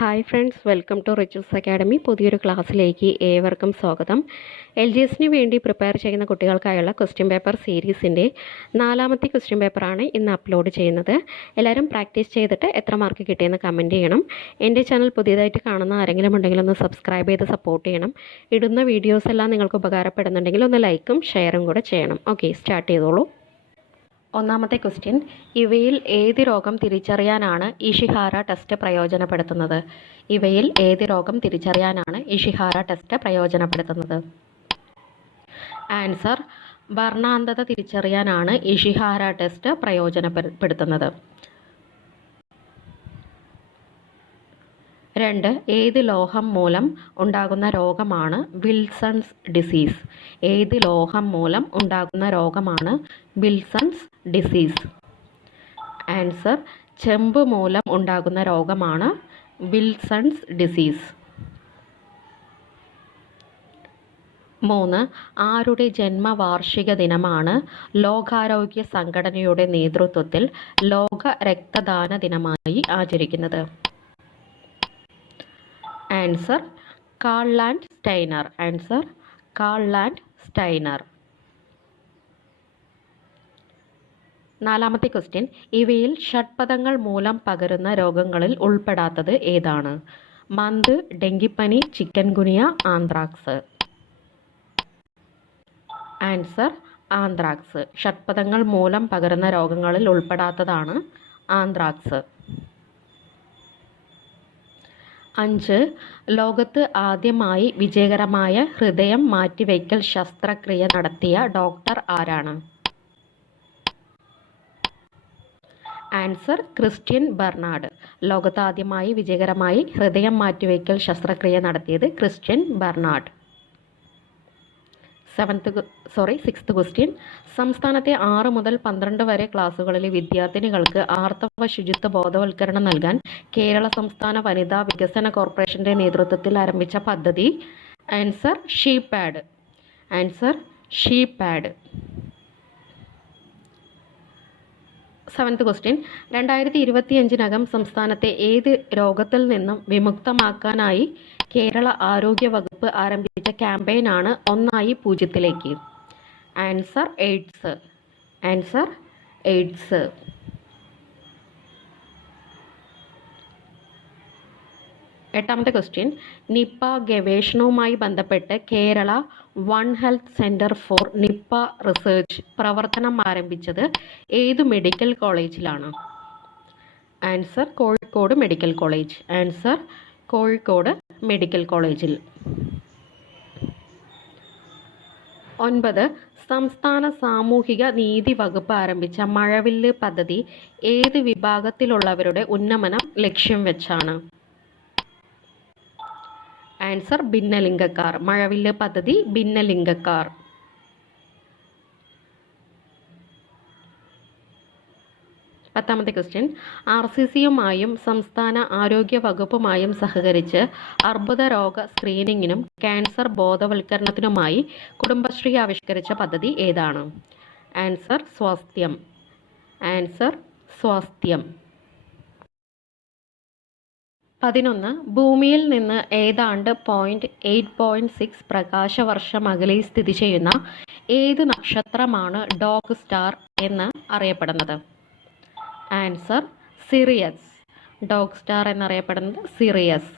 Hi friends, welcome to Richu's academy. പുതിയൊരു ക്ലാസ്സിലേക്ക് ഏവർക്കും സ്വാഗതം. LGSന് വേണ്ടി പ്രിപ്പയർ ചെയ്യുന്ന കുട്ടികൾക്കായുള്ള ക്വസ്റ്റ്യൻ പേപ്പർ സീരീസിൻ്റെ 4ാമത്തെ ക്വസ്റ്റ്യൻ പേപ്പറാണ് ഇന്ന് അപ്ലോഡ് ചെയ്യുന്നത്. എല്ലാവരും പ്രാക്ടീസ് ചെയ്തിട്ട് എത്ര മാർക്ക് കിട്ടിയെന്ന് കമൻറ്റ് ചെയ്യണം. എൻ്റെ ചാനൽ പുതിയതായിട്ട് കാണുന്ന ആരെങ്കിലും ഉണ്ടെങ്കിൽ ഒന്ന് സബ്സ്ക്രൈബ് ചെയ്ത് സപ്പോർട്ട് ചെയ്യണം. ഇടുന്ന വീഡിയോസ് എല്ലാം നിങ്ങൾക്ക് ഉപകാരപ്പെടുന്നുണ്ടെങ്കിൽ ഒന്ന് ലൈക്കും ഷെയറും കൂടെ ചെയ്യണം. ഓക്കെ, സ്റ്റാർട്ട് ചെയ്തോളൂ. ഒന്നാമത്തെ ക്വസ്റ്റ്യൻ, ഇവയിൽ ഏത് രോഗം തിരിച്ചറിയാനാണ് ഇഷിഹാര ടെസ്റ്റ് പ്രയോജനപ്പെടുത്തുന്നത്? ഇവയിൽ ഏത് രോഗം തിരിച്ചറിയാനാണ് ഇഷിഹാര ടെസ്റ്റ് പ്രയോജനപ്പെടുത്തുന്നത്? ആൻസർ, വർണ്ണാന്ധത തിരിച്ചറിയാനാണ് ഇഷിഹാര ടെസ്റ്റ് പ്രയോജനപ്പെടുത്തുന്നത്. 2. ഏത് ലോഹം മൂലം ഉണ്ടാകുന്ന രോഗമാണ് വിൽസൺസ് ഡിസീസ്? ഏത് ലോഹം മൂലം ഉണ്ടാകുന്ന രോഗമാണ് വിൽസൺസ് ഡിസീസ്? ആൻസർ, ചെമ്പ് മൂലം ഉണ്ടാകുന്ന രോഗമാണ് വിൽസൺസ് ഡിസീസ്. 3. ആരുടെ ജന്മവാർഷിക ദിനമാണ് ലോകാരോഗ്യ സംഘടനയുടെ നേതൃത്വത്തിൽ ലോക രക്തദാന ദിനമായി ആചരിക്കുന്നത്? Answer, Karl Landsteiner. Answer, Karl Landsteiner. 4ാമത്തെ ക്വസ്റ്റ്യൻ, ഇവയിൽ ഷഡ്പദങ്ങൾ മൂലം പകരുന്ന രോഗങ്ങളിൽ ഉൾപ്പെടാത്തത് ഏതാണ്? മന്ത്, ഡെങ്കിപ്പനി, chikungunya, anthrax. Answer, anthrax. ഷഡ്പദങ്ങൾ മൂലം പകരുന്ന രോഗങ്ങളിൽ ഉൾപ്പെടാത്തതാണ് ആന്ത്രാക്സ്. 5. ലോകത്ത് ആദ്യമായി വിജയകരമായ ഹൃദയം മാറ്റിവയ്ക്കൽ ശസ്ത്രക്രിയ നടത്തിയ ഡോക്ടർ ആരാണ്? Answer, Christian Bernard. ലോകത്ത് ആദ്യമായി വിജയകരമായി ഹൃദയം മാറ്റിവയ്ക്കൽ ശസ്ത്രക്രിയ നടത്തിയത് ക്രിസ്റ്റ്യൻ ബർണാഡ്. 6th ക്വസ്റ്റ്യൻ, സംസ്ഥാനത്തെ 6 മുതൽ 12 വരെ ക്ലാസ്സുകളിലെ വിദ്യാർത്ഥിനികൾക്ക് ആർത്തവ ശുചിത്വ ബോധവൽക്കരണം നൽകാൻ കേരള സംസ്ഥാന വനിതാ വികസന കോർപ്പറേഷന്റെ നേതൃത്വത്തിൽ ആരംഭിച്ച പദ്ധതി? ആൻസർ, ഷീപാഡ്. ആൻസർ, ഷീപാഡ്. 7th ക്വസ്റ്റ്യൻ, 2025 സംസ്ഥാനത്തെ ഏത് രോഗത്തിൽ നിന്നും വിമുക്തമാക്കാനായി കേരള ആരോഗ്യ വകുപ്പ് ആരംഭിച്ച ക്യാമ്പയിനാണ് 1-0? Answer, AIDS. Answer, AIDS. 8ാമത്തെ ക്വസ്റ്റ്യൻ, നിപ്പ ഗവേഷണവുമായി ബന്ധപ്പെട്ട് Kerala one health center for Nipah research പ്രവർത്തനം ആരംഭിച്ചത് ഏത് മെഡിക്കൽ കോളേജിലാണ്? Answer, Kozhikode medical college. Answer, Kozhikode medical കോളേജിൽ. 9. സംസ്ഥാന സാമൂഹിക നീതി വകുപ്പ് ആരംഭിച്ച മഴവില്ല് പദ്ധതി ഏത് വിഭാഗത്തിലുള്ളവരുടെ ഉന്നമനം ലക്ഷ്യം വെച്ചാണ്? ആൻസർ, ഭിന്നലിംഗക്കാർ. മഴവില്ല് പദ്ധതി ഭിന്നലിംഗക്കാർ. 10ാമത്തെ ക്വസ്റ്റ്യൻ, RCCയുമായും സംസ്ഥാന ആരോഗ്യ വകുപ്പുമായും സഹകരിച്ച് അർബുദ രോഗ സ്ക്രീനിങ്ങിനും ക്യാൻസർ ബോധവൽക്കരണത്തിനുമായി കുടുംബശ്രീ ആവിഷ്കരിച്ച പദ്ധതി ഏതാണ്? ആൻസർ, സ്വാസ്ഥ്യം. ആൻസർ, സ്വാസ്ഥ്യം. 11. ഭൂമിയിൽ നിന്ന് ഏതാണ്ട് 8.6 പ്രകാശവർഷം അകലെ സ്ഥിതി ചെയ്യുന്ന ഏത് നക്ഷത്രമാണ് ഡോഗ് സ്റ്റാർ എന്ന് അറിയപ്പെടുന്നത്? Answer, Sirius. ഡോഗ് സ്റ്റാർ എന്നറിയപ്പെടുന്നത് സിറിയസ്.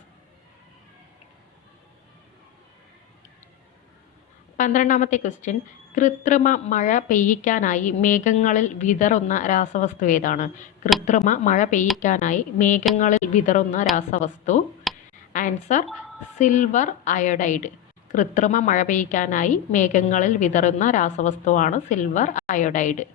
12ാമത്തെ ക്വസ്റ്റ്യൻ, കൃത്രിമ മഴ പെയ്യിക്കാനായി മേഘങ്ങളിൽ വിതറുന്ന രാസവസ്തു ഏതാണ്? കൃത്രിമ മഴ പെയ്യിക്കാനായി മേഘങ്ങളിൽ വിതറുന്ന രാസവസ്തു? Answer, silver iodide. കൃത്രിമ മഴ പെയ്യിക്കാനായി മേഘങ്ങളിൽ വിതറുന്ന രാസവസ്തുവാണ് സിൽവർ അയോഡൈഡ്.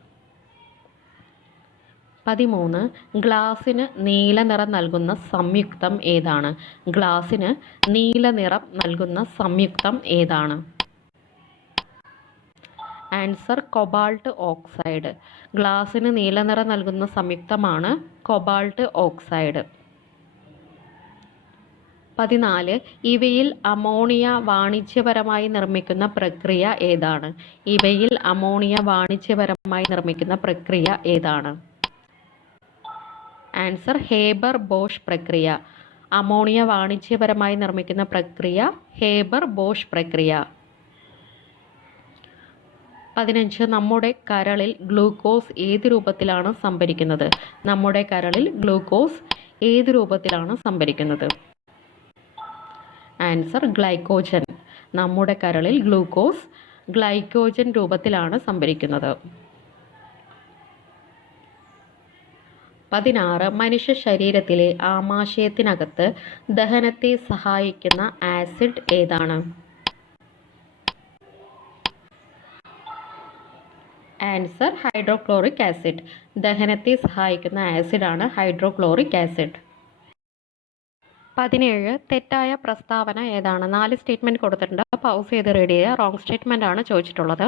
13. ഗ്ലാസിന് നീല നിറം നൽകുന്ന സംയുക്തം ഏതാണ്? ഗ്ലാസിന് നീല നിറം നൽകുന്ന സംയുക്തം ഏതാണ്? Answer, cobalt oxide. ഗ്ലാസിന് നീല നിറം നൽകുന്ന സംയുക്തമാണ് കൊബാൾട്ട് ഓക്സൈഡ്. 14. ഇവയിൽ അമോണിയ വാണിജ്യപരമായി നിർമ്മിക്കുന്ന പ്രക്രിയ ഏതാണ്? ഇവയിൽ അമോണിയ വാണിജ്യപരമായി നിർമ്മിക്കുന്ന പ്രക്രിയ ഏതാണ്? ആൻസർ, ഹേബർ ബോഷ് പ്രക്രിയ. അമോണിയ വാണിജ്യപരമായി നിർമ്മിക്കുന്ന പ്രക്രിയ ഹേബർ ബോഷ് പ്രക്രിയ. 15 നമ്മുടെ കരളിൽ ഗ്ലൂക്കോസ് ഏത് രൂപത്തിലാണ് സംഭരിക്കുന്നത്? നമ്മുടെ കരളിൽ ഗ്ലൂക്കോസ് ഏത് രൂപത്തിലാണ് സംഭരിക്കുന്നത്? Answer glycogen. നമ്മുടെ കരളിൽ ഗ്ലൂക്കോസ് ഗ്ലൈക്കോജൻ രൂപത്തിലാണ് സംഭരിക്കുന്നത്. 16 മനുഷ്യ ശരീരത്തിലെ ആമാശയത്തിനകത്ത് ദഹനത്തെ സഹായിക്കുന്ന ആസിഡ് ഏതാണ്? Answer hydrochloric acid. ദഹനത്തെ സഹായിക്കുന്ന ആസിഡാണ് ഹൈഡ്രോക്ലോറിക് ആസിഡ്. 17 തെറ്റായ പ്രസ്താവന ഏതാണ്? 4 സ്റ്റേറ്റ്മെൻറ്റ് കൊടുത്തിട്ടുണ്ട്. പൗസ് ചെയ്ത് റീഡ് ചെയ്യുക. റോങ് സ്റ്റേറ്റ്മെൻ്റ് ആണ് ചോദിച്ചിട്ടുള്ളത്.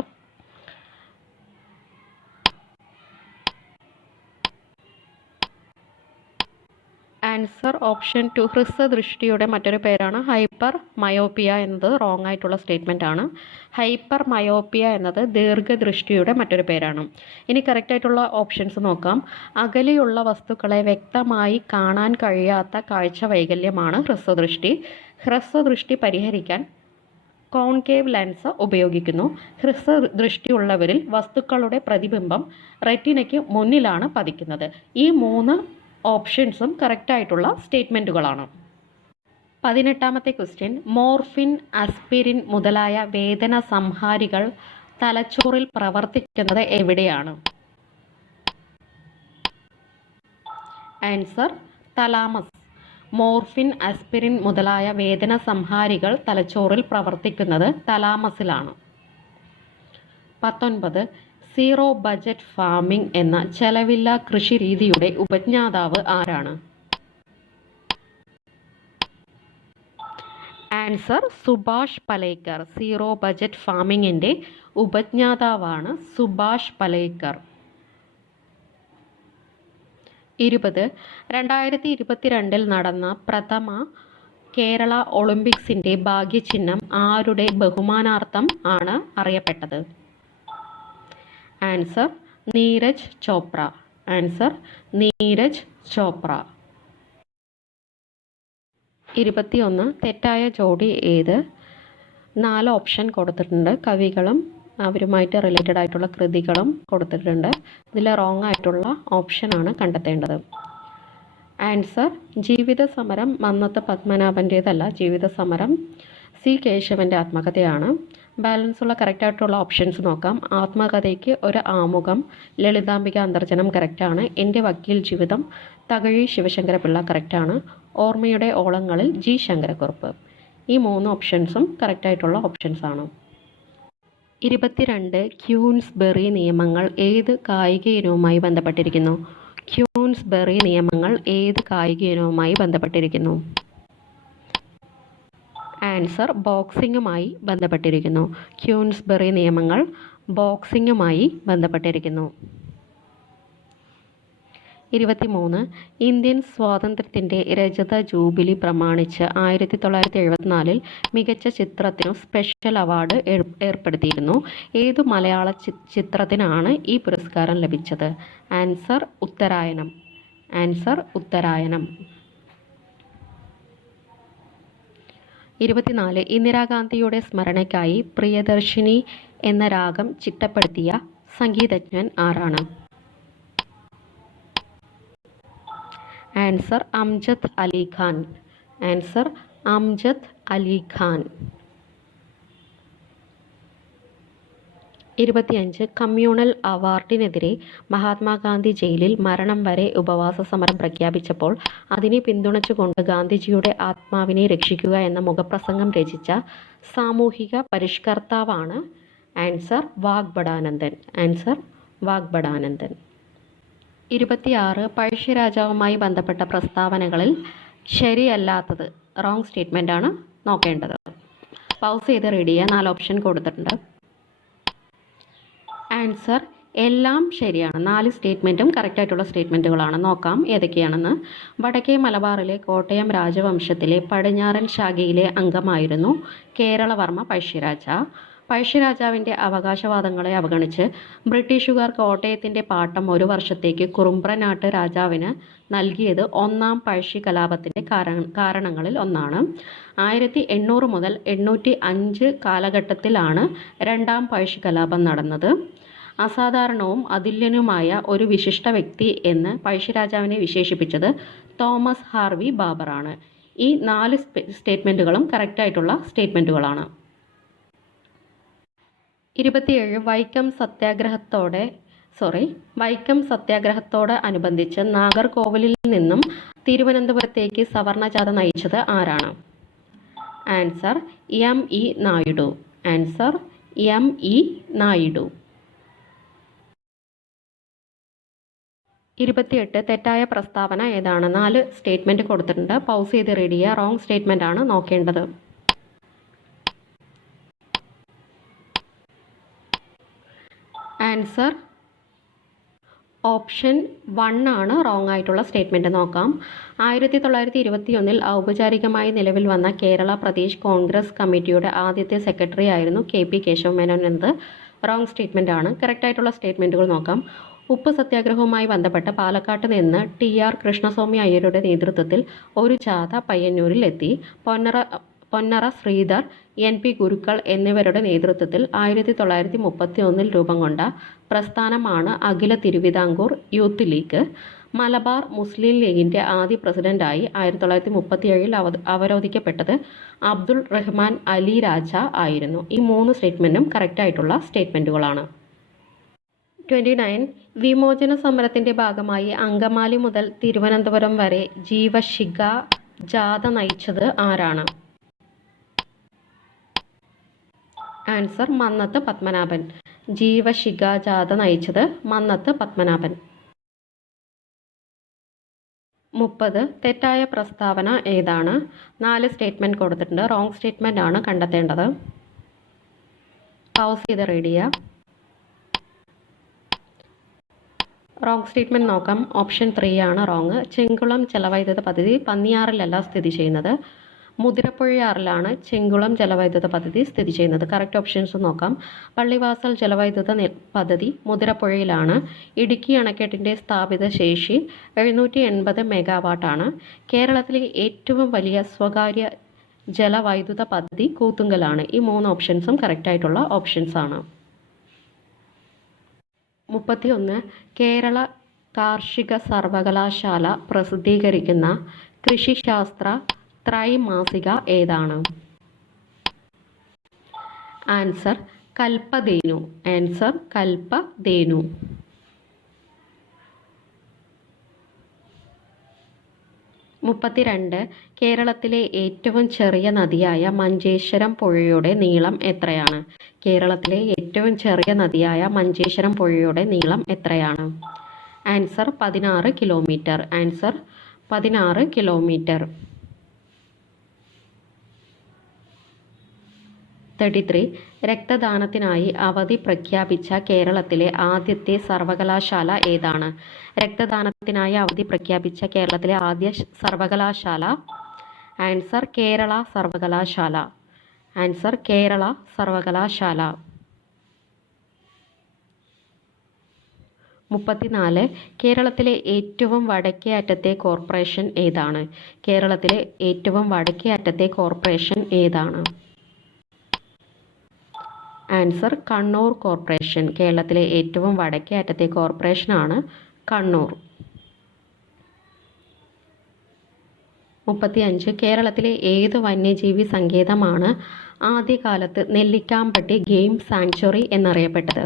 ആൻസർ ഓപ്ഷൻ 2 ഹ്രസ്വദൃഷ്ടിയുടെ മറ്റൊരു പേരാണ് ഹൈപ്പർ മയോപ്പിയ എന്നത് റോങ് ആയിട്ടുള്ള സ്റ്റേറ്റ്മെൻ്റ് ആണ്. ഹൈപ്പർ മയോപ്പിയ എന്നത് ദീർഘദൃഷ്ടിയുടെ മറ്റൊരു പേരാണ്. ഇനി കറക്റ്റ് ആയിട്ടുള്ള ഓപ്ഷൻസ് നോക്കാം. അകലെയുള്ള വസ്തുക്കളെ വ്യക്തമായി കാണാൻ കഴിയാത്ത കാഴ്ച വൈകല്യമാണ് ഹ്രസ്വദൃഷ്ടി. ഹ്രസ്വദൃഷ്ടി പരിഹരിക്കാൻ കോൺകേവ് ലെൻസ് ഉപയോഗിക്കുന്നു. ഹ്രസ്വദൃഷ്ടിയുള്ളവരിൽ വസ്തുക്കളുടെ പ്രതിബിംബം റെറ്റിനയ്ക്ക് മുന്നിലാണ് പതിക്കുന്നത്. ഈ 3 ഓപ്ഷൻസും കറക്റ്റായിട്ടുള്ള സ്റ്റേറ്റ്മെൻറ്റുകളാണ്. 18ാമത്തെ ക്വസ്റ്റ്യൻ, മോർഫിൻ, ആസ്പിരിൻ മുതലായ വേദന സംഹാരികൾ തലച്ചോറിൽ പ്രവർത്തിക്കുന്നത് എവിടെയാണ്? Answer thalamus. മോർഫിൻ, ആസ്പിരിൻ മുതലായ വേദന സംഹാരികൾ തലച്ചോറിൽ പ്രവർത്തിക്കുന്നത് തലാമസിലാണ്. 19 സീറോ ബജറ്റ് ഫാമിംഗ് എന്ന ചെലവില്ലാ കൃഷി രീതിയുടെ ഉപജ്ഞാതാവ് ആരാണ്? Answer Subhash Palekar. Zero budget ഫാമിങ്ങിൻ്റെ ഉപജ്ഞാതാവാണ് സുഭാഷ് പലേക്കർ. 20 2022 നടന്ന പ്രഥമ കേരള ഒളിമ്പിക്സിൻ്റെ ഭാഗ്യചിഹ്നം ആരുടെ ബഹുമാനാർത്ഥം ആണ് അറിയപ്പെട്ടത്? ആൻസർ നീരജ് ചോപ്ര. ആൻസർ നീരജ് ചോപ്ര. 21 തെറ്റായ ജോഡി ഏത്? 4 ഓപ്ഷൻ കൊടുത്തിട്ടുണ്ട്. കവികളും അവരുമായിട്ട് റിലേറ്റഡ് ആയിട്ടുള്ള കൃതികളും കൊടുത്തിട്ടുണ്ട്. ഇതിൽ റോങ് ആയിട്ടുള്ള ഓപ്ഷനാണ് കണ്ടെത്തേണ്ടത്. ആൻസർ ജീവിത സമരം മന്നത്ത് പത്മനാഭൻ്റേതല്ല. ജീവിത സമരം സി കേശവൻ്റെ ആത്മകഥയാണ്. ബാലൻസ് ഉള്ള കറക്റ്റായിട്ടുള്ള ഓപ്ഷൻസ് നോക്കാം. ആത്മകഥയ്ക്ക് ഒരു ആമുഖം ലളിതാംബിക അന്തർജനം കറക്റ്റാണ്. എൻ്റെ വക്കീൽ ജീവിതം തകഴി ശിവശങ്കരപിള്ള കറക്റ്റാണ്. ഓർമ്മയുടെ ഓളങ്ങളിൽ ജി ശങ്കരക്കുറുപ്പ്. ഈ 3 ഓപ്ഷൻസും കറക്റ്റായിട്ടുള്ള ഓപ്ഷൻസാണ്. 22 ക്യൂൻസ്ബെറി നിയമങ്ങൾ ഏത് കായിക ഇനവുമായി ബന്ധപ്പെട്ടിരിക്കുന്നു? ക്യൂൻസ്ബെറി നിയമങ്ങൾ ഏത് കായിക ഇനവുമായി ബന്ധപ്പെട്ടിരിക്കുന്നു? ആൻസർ ബോക്സിങ്ങുമായി ബന്ധപ്പെട്ടിരിക്കുന്നു. ക്യൂൻസ്ബെറി നിയമങ്ങൾ ബോക്സിങ്ങുമായി ബന്ധപ്പെട്ടിരിക്കുന്നു. 23 ഇന്ത്യൻ സ്വാതന്ത്ര്യത്തിൻ്റെ രജത ജൂബിലി പ്രമാണിച്ച് 1974 മികച്ച ചിത്രത്തിനു സ്പെഷ്യൽ അവാർഡ് ഏർപ്പെടുത്തിയിരുന്നു. ഏതു മലയാള ചിത്രത്തിനാണ് ഈ പുരസ്കാരം ലഭിച്ചത്? ആൻസർ ഉത്തരായനം. ആൻസർ ഉത്തരായനം. 24 ഇന്ദിരാഗാന്ധിയുടെ സ്മരണയ്ക്കായി പ്രിയദർശിനി എന്ന രാഗം ചിട്ടപ്പെടുത്തിയ സംഗീതജ്ഞൻ ആരാണ്? Answer Amjad Ali Khan. Answer Amjad Ali Khan. 25 communal അവാർഡിനെതിരെ മഹാത്മാഗാന്ധി ജയിലിൽ മരണം വരെ ഉപവാസ സമരം പ്രഖ്യാപിച്ചപ്പോൾ അതിനെ പിന്തുണച്ചുകൊണ്ട് ഗാന്ധിജിയുടെ ആത്മാവിനെ രക്ഷിക്കുക എന്ന മുഖപ്രസംഗം രചിച്ച സാമൂഹിക പരിഷ്കർത്താവാണ്? ആൻസർ വാഗ്ഭടാനന്ദൻ. ആൻസർ വാഗ്ഭടാനന്ദൻ. 26 പഴശ്ശിരാജാവുമായി ബന്ധപ്പെട്ട പ്രസ്താവനകളിൽ ശരിയല്ലാത്തത് റോങ് സ്റ്റേറ്റ്മെൻ്റ് ആണ് നോക്കേണ്ടത്. പൗസ് ചെയ്ത് റീഡ് ചെയ്യുക. 4 ഓപ്ഷൻ കൊടുത്തിട്ടുണ്ട്. ആൻസർ എല്ലാം ശരിയാണ്. 4 സ്റ്റേറ്റ്മെൻറ്റും കറക്റ്റായിട്ടുള്ള സ്റ്റേറ്റ്മെൻറ്റുകളാണ്. നോക്കാം ഏതൊക്കെയാണെന്ന്. വടക്കേ മലബാറിലെ കോട്ടയം രാജവംശത്തിലെ പടിഞ്ഞാറൻ ശാഖയിലെ അംഗമായിരുന്നു കേരളവർമ്മ പഴശ്ശിരാജ. പഴശ്ശിരാജാവിൻ്റെ അവകാശവാദങ്ങളെ അവഗണിച്ച് ബ്രിട്ടീഷുകാർ കോട്ടയത്തിൻ്റെ പാട്ടം 1 വർഷത്തേക്ക് കുറുമ്പ്രനാട്ട് രാജാവിന് നൽകിയത് ഒന്നാം പഴശ്ശി കലാപത്തിൻ്റെ കാരണങ്ങളിൽ ഒന്നാണ്. 1800 മുതൽ 805 കാലഘട്ടത്തിലാണ് രണ്ടാം പഴശ്ശി കലാപം നടന്നത്. അസാധാരണവും അതുല്യനുമായ ഒരു വിശിഷ്ട വ്യക്തി എന്ന് പഴശ്ശിരാജാവിനെ വിശേഷിപ്പിച്ചത് തോമസ് ഹാർവി ബാബറാണ്. ഈ 4 സ്റ്റേറ്റ്മെൻറ്റുകളും കറക്റ്റായിട്ടുള്ള സ്റ്റേറ്റ്മെൻറ്റുകളാണ്. 27 വൈക്കം സത്യാഗ്രഹത്തോട് അനുബന്ധിച്ച് നാഗർകോവിലിൽ നിന്നും തിരുവനന്തപുരത്തേക്ക് സവർണജാഥ നയിച്ചത് ആരാണ്? Answer M.E. Naidu. Answer M.E. Naidu. 28 തെറ്റായ പ്രസ്താവന ഏതാണ്? 4 സ്റ്റേറ്റ്മെൻറ്റ് കൊടുത്തിട്ടുണ്ട്. പൗസ് ചെയ്ത് റീഡ് ചെയ്യുക. റോങ് സ്റ്റേറ്റ്മെൻ്റ് ആണ് നോക്കേണ്ടത്. ആൻസർ ഓപ്ഷൻ 1 ആണ് റോങ് ആയിട്ടുള്ള സ്റ്റേറ്റ്മെൻറ്റ്. നോക്കാം. 1921 ഔപചാരികമായി നിലവിൽ വന്ന കേരള പ്രദേശ് കോൺഗ്രസ് കമ്മിറ്റിയുടെ ആദ്യത്തെ സെക്രട്ടറി ആയിരുന്നു KP കേശവമേനോൻ എന്നത് റോങ് സ്റ്റേറ്റ്മെൻ്റ് ആണ്. കറക്റ്റായിട്ടുള്ള സ്റ്റേറ്റ്മെൻറ്റുകൾ നോക്കാം. ഉപ്പ് സത്യാഗ്രഹവുമായി ബന്ധപ്പെട്ട് പാലക്കാട്ട് നിന്ന് TR കൃഷ്ണസ്വാമി അയ്യരുടെ നേതൃത്വത്തിൽ ഒരു ജാഥ പയ്യന്നൂരിൽ എത്തി. പൊന്നറ ശ്രീധർ, NP ഗുരുക്കൾ എന്നിവരുടെ നേതൃത്വത്തിൽ 1931 രൂപം കൊണ്ട പ്രസ്ഥാനമാണ് അഖില തിരുവിതാംകൂർ യൂത്ത് ലീഗ്. മലബാർ മുസ്ലിം ലീഗിൻ്റെ ആദ്യ പ്രസിഡന്റായി 1937 അവരോധിക്കപ്പെട്ടത് അബ്ദുൾ റഹ്മാൻ അലി രാജ ആയിരുന്നു. ഈ 3 സ്റ്റേറ്റ്മെൻറ്റും കറക്റ്റായിട്ടുള്ള സ്റ്റേറ്റ്മെൻറ്റുകളാണ്. 29 വിമോചന സമരത്തിൻ്റെ ഭാഗമായി അങ്കമാലി മുതൽ തിരുവനന്തപുരം വരെ ജീവശിഖ ജാഥ നയിച്ചത് ആരാണ്? ആൻസർ മന്നത്ത് പത്മനാഭൻ. ജീവശിഖ ജാഥ നയിച്ചത് മന്നത്ത് പത്മനാഭൻ. 30 തെറ്റായ പ്രസ്താവന ഏതാണ്? 4 സ്റ്റേറ്റ്മെൻറ്റ് കൊടുത്തിട്ടുണ്ട്. റോങ് സ്റ്റേറ്റ്മെൻ്റ് ആണ് കണ്ടെത്തേണ്ടത്. പൗസ് ചെയ്ത് റീഡ് ചെയ്യുക. റോങ് സ്റ്റേറ്റ്മെൻറ്റ് നോക്കാം. ഓപ്ഷൻ 3 ആണ് റോങ്. ചെങ്കുളം ജലവൈദ്യുത പദ്ധതി പന്നിയാറിലല്ല സ്ഥിതി ചെയ്യുന്നത്, മുതിരപ്പുഴയാറിലാണ് ചെങ്കുളം ജലവൈദ്യുത പദ്ധതി സ്ഥിതി ചെയ്യുന്നത്. കറക്റ്റ് ഓപ്ഷൻസ് നോക്കാം. പള്ളിവാസൽ ജലവൈദ്യുത പദ്ധതി മുതിരപ്പുഴയിലാണ്. ഇടുക്കി അണക്കെട്ടിൻ്റെ സ്ഥാപിത ശേഷി 780 മെഗാവാട്ടാണ്. കേരളത്തിലെ ഏറ്റവും വലിയ സ്വകാര്യ ജലവൈദ്യുത പദ്ധതി കൂത്തുങ്കലാണ്. ഈ 3 ഓപ്ഷൻസും കറക്റ്റായിട്ടുള്ള ഓപ്ഷൻസ് ആണ്. 31 കേരള കാർഷിക സർവകലാശാല പ്രസിദ്ധീകരിക്കുന്ന കൃഷിശാസ്ത്ര ത്രൈമാസിക ഏതാണ്? ആൻസർ കൽപ്പതേനു. ആൻസർ കൽപ്പതേനു. 32 കേരളത്തിലെ ഏറ്റവും ചെറിയ നദിയായ മഞ്ചേശ്വരം പുഴയുടെ നീളം എത്രയാണ്? കേരളത്തിലെ ഏറ്റവും ചെറിയ നദിയായ മഞ്ചേശ്വരം പുഴയുടെ നീളം എത്രയാണ്? Answer 16 kilometre. Answer 16 kilometre. 33 രക്തദാനത്തിനായി അവധി പ്രഖ്യാപിച്ച കേരളത്തിലെ ആദ്യത്തെ സർവകലാശാല ഏതാണ്? രക്തദാനത്തിനായി അവധി പ്രഖ്യാപിച്ച കേരളത്തിലെ ആദ്യ സർവകലാശാല. ആൻസർ കേരള സർവകലാശാല. ആൻസർ കേരള സർവകലാശാല. 34 കേരളത്തിലെ ഏറ്റവും വടക്കേ അറ്റത്തെ കോർപ്പറേഷൻ ഏതാണ്? കേരളത്തിലെ ഏറ്റവും വടക്കേ അറ്റത്തെ കോർപ്പറേഷൻ ഏതാണ്? Answer Kannur corporation. കേരളത്തിലെ ഏറ്റവും വടക്കേ അറ്റത്തെ കോർപ്പറേഷനാണ് കണ്ണൂർ. 35 കേരളത്തിലെ ഏത് വന്യജീവി സങ്കേതമാണ് ആദ്യകാലത്ത് നെല്ലിക്കാമ്പട്ടി ഗെയിം സാങ്ച്വറി എന്നറിയപ്പെട്ടത്?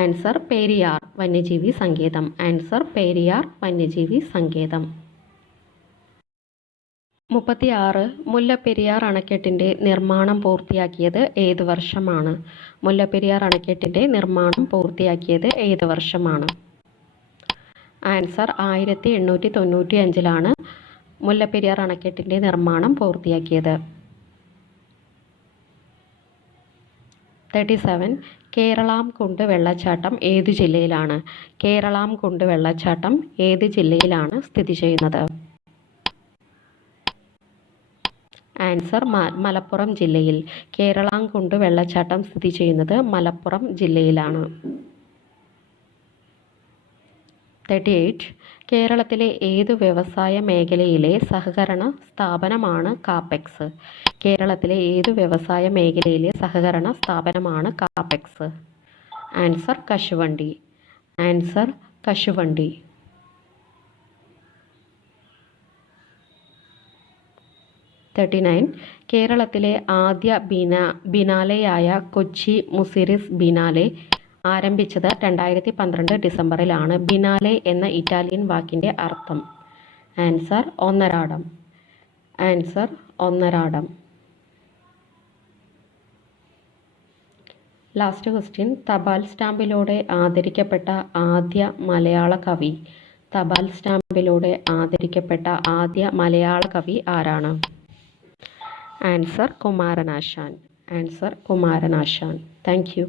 ആൻസർ പെരിയാർ വന്യജീവി സങ്കേതം. ആൻസർ പെരിയാർ വന്യജീവി സങ്കേതം. 36 മുല്ലപ്പെരിയാർ അണക്കെട്ടിൻ്റെ നിർമ്മാണം പൂർത്തിയാക്കിയത് ഏത് വർഷമാണ്? മുല്ലപ്പെരിയാർ അണക്കെട്ടിൻ്റെ നിർമ്മാണം പൂർത്തിയാക്കിയത് ഏത് വർഷമാണ്? ആൻസർ 1895 മുല്ലപ്പെരിയാർ അണക്കെട്ടിൻ്റെ നിർമ്മാണം പൂർത്തിയാക്കിയത്. 37 കേരളാംകുണ്ട് വെള്ളച്ചാട്ടം ഏത് ജില്ലയിലാണ്? കേരളാംകുണ്ട് വെള്ളച്ചാട്ടം ഏത് ജില്ലയിലാണ് സ്ഥിതി ചെയ്യുന്നത്? ആൻസർ മലപ്പുറം ജില്ലയിൽ. കേരളാംകുണ്ട് വെള്ളച്ചാട്ടം സ്ഥിതി ചെയ്യുന്നത് മലപ്പുറം ജില്ലയിലാണ്. 38. കേരളത്തിലെ ഏതു വ്യവസായ മേഖലയിലെ സഹകരണ സ്ഥാപനമാണ് കാപ്പെക്സ്? കേരളത്തിലെ ഏതു വ്യവസായ മേഖലയിലെ സഹകരണ സ്ഥാപനമാണ് കാപ്പെക്സ്? ആൻസർ കശുവണ്ടി. ആൻസർ കശുവണ്ടി. 39. കേരളത്തിലെ ആദ്യ ബിനാലെയായ കൊച്ചി മുസിരിസ് ബിനാലെ ആരംഭിച്ചത് 2012 ഡിസംബറിലാണ്. ബിനാലെ എന്ന ഇറ്റാലിയൻ വാക്കിൻ്റെ അർത്ഥം? ആൻസർ ഒന്നരാടം. ആൻസർ ഒന്നരാടം. Last question. തപാൽ സ്റ്റാമ്പിലൂടെ ആദരിക്കപ്പെട്ട ആദ്യ മലയാള കവി? തപാൽ സ്റ്റാമ്പിലൂടെ ആദരിക്കപ്പെട്ട ആദ്യ മലയാള കവി ആരാണ്? Answer Kumaranasan. Answer Kumaranasan. Thank you.